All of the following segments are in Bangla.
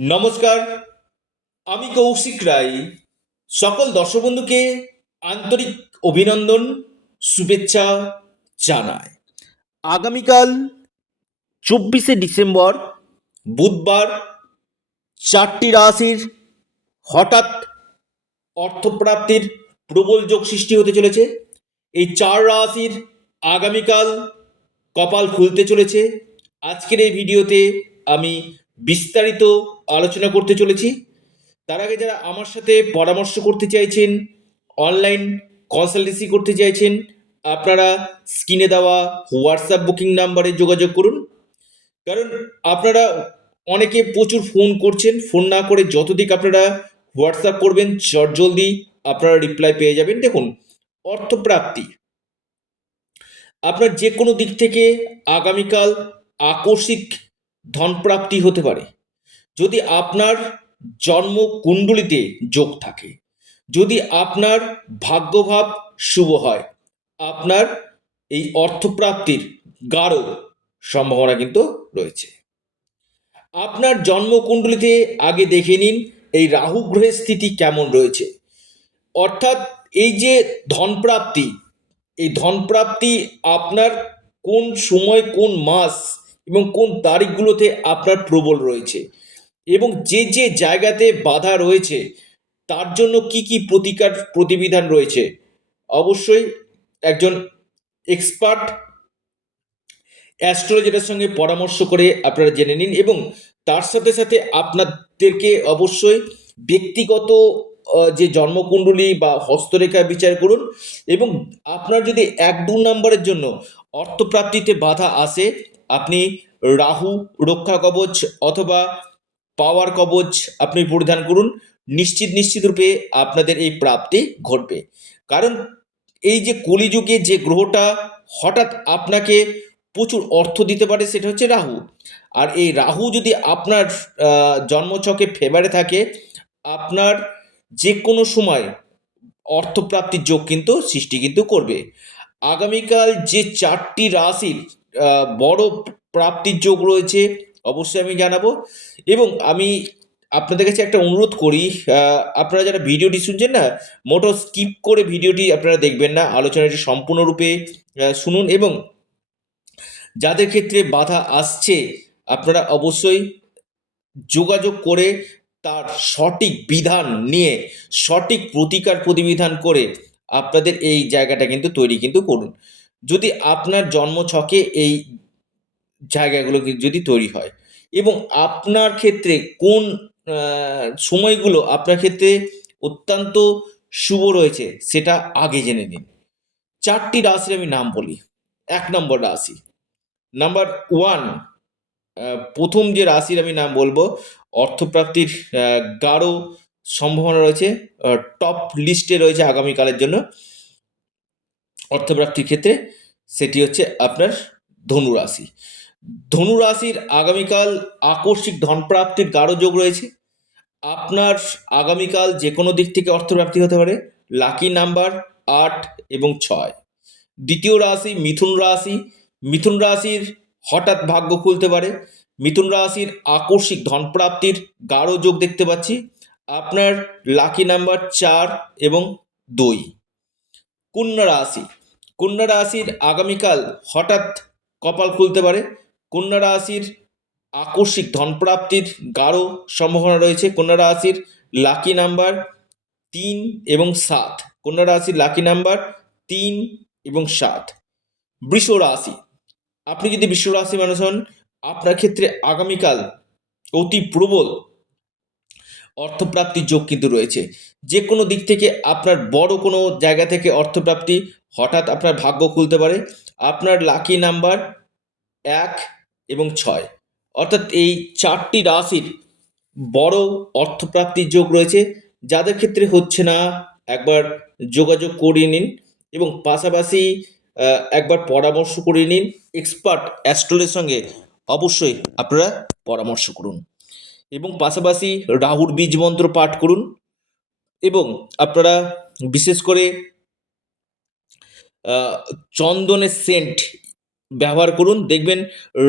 নমস্কার, আমি কৌশিক রায়। সকল দর্শক বন্ধুকে আন্তরিক অভিনন্দন, শুভেচ্ছা জানায়। আগামীকাল 24শে ডিসেম্বর বুধবার 4টি রাশির হঠাৎ অর্থপ্রাপ্তির প্রবল যোগ সৃষ্টি হতে চলেছে। এই 4 রাশির আগামীকাল কপাল খুলতে চলেছে। আজকের এই ভিডিওতে আমি বিস্তারিত আলোচনা করতে চলেছি। তার আগে যারা আমার সাথে পরামর্শ করতে চাইছেন, অনলাইন কনসালটেন্সি করতে চাইছেন, আপনারা স্ক্রিনে দেওয়া হোয়াটসঅ্যাপ বুকিং নাম্বারে যোগাযোগ করুন। কারণ আপনারা অনেকে প্রচুর ফোন করছেন, ফোন না করে যতদিক আপনারা হোয়াটসঅ্যাপ করবেন জলদি আপনারা রিপ্লাই পেয়ে যাবেন। দেখুন, অর্থপ্রাপ্তি আপনার যে কোনো দিক থেকে আগামীকাল আকস্মিক ধনপ্রাপ্তি হতে পারে। যদি আপনার জন্ম কুণ্ডলিতে যোগ থাকে, যদি আপনার ভাগ্যভাব শুভ হয়, আপনার এই অর্থপ্রাপ্তির গাঢ় সম্ভাবনা কিন্তু রয়েছে। আপনার জন্মকুণ্ডলিতে আগে দেখে নিন এই রাহু গ্রহের স্থিতি কেমন রয়েছে। অর্থাৎ এই যে ধনপ্রাপ্তি, এই ধনপ্রাপ্তি আপনার কোন সময়, কোন মাস এবং কোন তারিখগুলোতে আপনার প্রবল রয়েছে, এবং যে যে জায়গাতে বাধা রয়েছে তার জন্য কি কি প্রতিকার প্রতিবিধান রয়েছে, অবশ্যই একজন এক্সপার্ট অ্যাস্ট্রোলজারের সঙ্গে পরামর্শ করে আপনারা জেনে নিন। এবং তার সাথে সাথে আপনাদেরকে অবশ্যই ব্যক্তিগত যে জন্মকুণ্ডলী বা হস্তরেখা বিচার করুন। এবং আপনার যদি 1-2 নম্বরের জন্য অর্থপ্রাপ্তিতে বাধা আসে, আপনি রাহু রক্ষা কবচ অথবা পাওয়ার কবচ আপনি পরিধান করুন। নিশ্চিত রূপে আপনাদের এই প্রাপ্তি ঘটবে। কারণ এই যে কলিযুগে যে গ্রহটা হঠাৎ আপনাকে প্রচুর অর্থ দিতে পারে সেটা হচ্ছে রাহু। আর এই রাহু যদি আপনার জন্মছকে ফেভারে থাকে, আপনার যে কোনো সময় অর্থপ্রাপ্তির যোগ কিন্তু সৃষ্টি কিন্তু করবে। আগামীকাল যে 4টি রাশির বড় প্রাপ্তির যোগ রয়েছে অবশ্যই আমি জানাবো। এবং আমি আপনাদের কাছে একটা অনুরোধ করি, আপনারা যারা ভিডিওটি শুনছেন না, মোটো স্কিপ করে ভিডিওটি আপনারা দেখবেন না, আলোচনাটি সম্পূর্ণরূপে শুনুন। এবং যাদের ক্ষেত্রে বাধা আসছে আপনারা অবশ্যই যোগাযোগ করে তার সঠিক বিধান নিয়ে সঠিক প্রতিকার প্রতিবিধান করে আপনাদের এই জায়গাটা কিন্তু তৈরি কিন্তু করুন। যদি আপনার জন্মছকে এই জায়গাগুলো যদি তৈরি হয়, এবং আপনার ক্ষেত্রে কোন সময়গুলো আপনার ক্ষেত্রে অত্যন্ত শুভ রয়েছে সেটা আগে জেনে নিন। 4টি রাশির আমি নাম বলি। 1 নম্বর রাশি, নাম্বার 1, প্রথম যে রাশির আমি নাম বলবো অর্থপ্রাপ্তির গাঢ় সম্ভাবনা রয়েছে, টপ লিস্টে রয়েছে আগামীকালের জন্য অর্থপ্রাপ্তির ক্ষেত্রে, সেটি হচ্ছে আপনার ধনু রাশি। ধনু রাশির আগামীকাল আকস্মিক ধনপ্রাপ্তির গাঢ় যোগ রয়েছে। আপনার আগামীকাল যে কোনো দিক থেকে অর্থপ্রাপ্তি হতে পারে। লাকি নাম্বার 8 এবং 6। দ্বিতীয় রাশি মিথুন রাশি। মিথুন রাশির হঠাৎ ভাগ্য খুলতে পারে। মিথুন রাশির আকস্মিক ধনপ্রাপ্তির গাঢ় যোগ দেখতে পাচ্ছি। আপনার লাকি নাম্বার 4 এবং 2। কন্যা রাশি। কন্যা রাশির আগামীকাল হঠাৎ কপাল খুলতে পারে। কন্যা রাশির আকস্মিক ধনপ্রাপ্তির গাঢ় সম্ভাবনা রয়েছে। কন্যা রাশির লাকি নাম্বার 3 এবং 7। কন্যা রাশির লাকি নাম্বার 3 এবং 7। বৃষ রাশি। আপনি যদি বৃষ রাশি মানুষ হন, আপনার ক্ষেত্রে আগামীকাল অতি প্রবল অর্থপ্রাপ্তির যোগ কিন্তু রয়েছে। যে কোনো দিক থেকে আপনার বড় কোনো জায়গা থেকে অর্থপ্রাপ্তি হঠাৎ আপনার ভাগ্য খুলতে পারে। আপনার লাকি নাম্বার 1 এবং 6। অর্থাৎ এই 4টি রাশির বড় অর্থপ্রাপ্তির যোগ রয়েছে। যাদের ক্ষেত্রে হচ্ছে না একবার যোগাযোগ করিয়ে নিন, এবং পাশাপাশি একবার পরামর্শ করে নিন এক্সপার্ট অ্যাস্ট্রোলজারের সঙ্গে। অবশ্যই আপনারা পরামর্শ করুন, এবং পাশাপাশি রাহুর বীজ মন্ত্র পাঠ করুন। এবং আপনারা বিশেষ করে চন্দনের সেন্ট ব্যবহার করুন। দেখবেন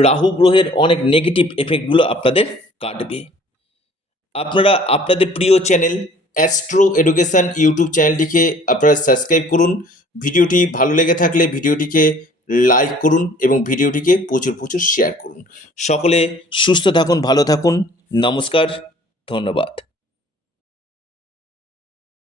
রাহু গ্রহের অনেক নেগেটিভ এফেক্টগুলো আপনাদের কাটবে। আপনারা আপনাদের প্রিয় চ্যানেল অ্যাস্ট্রো এডুকেশন ইউটিউব চ্যানেলটিকে আপনারা সাবস্ক্রাইব করুন। ভিডিওটি ভালো লেগে থাকলে ভিডিওটিকে লাইক করুন এবং ভিডিওটিকে প্রচুর প্রচুর শেয়ার করুন। সকলে সুস্থ থাকুন, ভালো থাকুন। নমস্কার, ধন্যবাদ।